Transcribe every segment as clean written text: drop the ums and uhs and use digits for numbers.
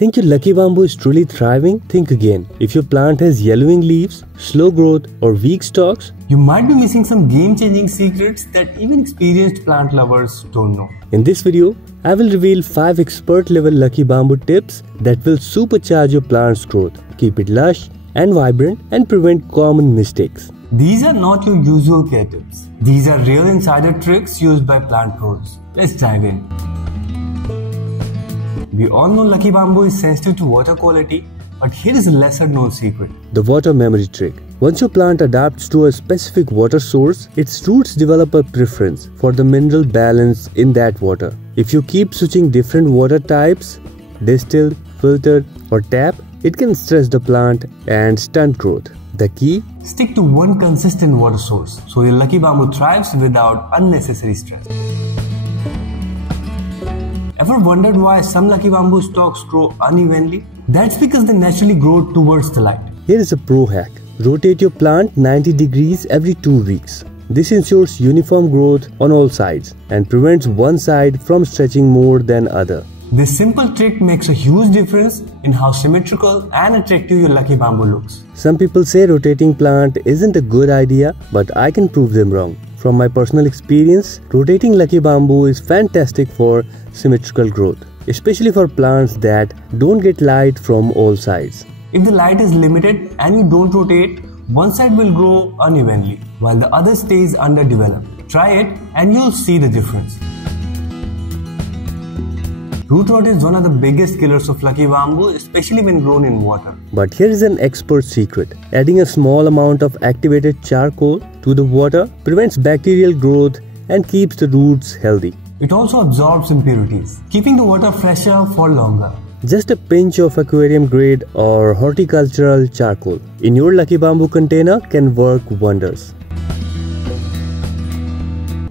Think your lucky bamboo is truly thriving? Think again. If your plant has yellowing leaves, slow growth or weak stalks, you might be missing some game-changing secrets that even experienced plant lovers don't know. In this video, I will reveal 5 expert-level lucky bamboo tips that will supercharge your plant's growth, keep it lush and vibrant, and prevent common mistakes. These are not your usual care tips. These are real insider tricks used by plant pros. Let's dive in. We all know lucky bamboo is sensitive to water quality, but here is a lesser known secret. The water memory trick. Once your plant adapts to a specific water source, its roots develop a preference for the mineral balance in that water. If you keep switching different water types, distilled, filtered or tap, it can stress the plant and stunt growth. The key? Stick to one consistent water source so your lucky bamboo thrives without unnecessary stress. Ever wondered why some lucky bamboo stalks grow unevenly? That's because they naturally grow towards the light. Here is a pro hack. Rotate your plant 90 degrees every 2 weeks. This ensures uniform growth on all sides and prevents one side from stretching more than other. This simple trick makes a huge difference in how symmetrical and attractive your lucky bamboo looks. Some people say rotating plant isn't a good idea, but I can prove them wrong. From my personal experience, rotating lucky bamboo is fantastic for symmetrical growth, especially for plants that don't get light from all sides. If the light is limited and you don't rotate, one side will grow unevenly while the other stays underdeveloped. Try it and you'll see the difference. Root rot is one of the biggest killers of lucky bamboo, especially when grown in water. But here is an expert secret. Adding a small amount of activated charcoal to the water prevents bacterial growth and keeps the roots healthy. It also absorbs impurities, keeping the water fresher for longer. Just a pinch of aquarium grade or horticultural charcoal in your lucky bamboo container can work wonders.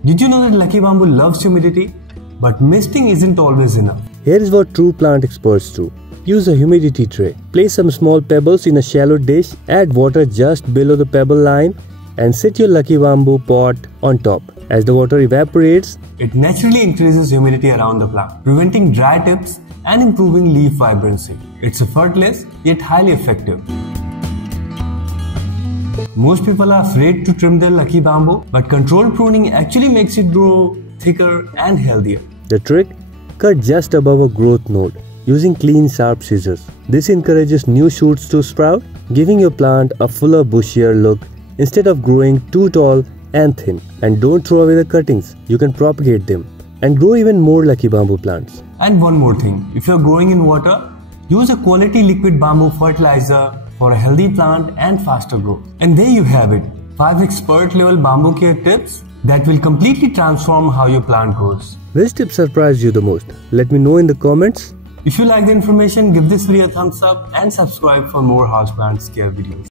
Did you know that lucky bamboo loves humidity? But misting isn't always enough. Here is what true plant experts do. Use a humidity tray. Place some small pebbles in a shallow dish, add water just below the pebble line and set your lucky bamboo pot on top. As the water evaporates, it naturally increases humidity around the plant, preventing dry tips and improving leaf vibrancy. It's effortless yet highly effective. Most people are afraid to trim their lucky bamboo, but controlled pruning actually makes it grow thicker and healthier. The trick? Cut just above a growth node using clean sharp scissors. This encourages new shoots to sprout, giving your plant a fuller bushier look instead of growing too tall and thin. And don't throw away the cuttings. You can propagate them and grow even more lucky bamboo plants. And one more thing, if you're growing in water, use a quality liquid bamboo fertilizer for a healthy plant and faster growth. And there you have it, 5 expert level bamboo care tips that will completely transform how your plant grows. Which tip surprised you the most? Let me know in the comments. If you like the information, give this video a thumbs up and subscribe for more houseplants care videos.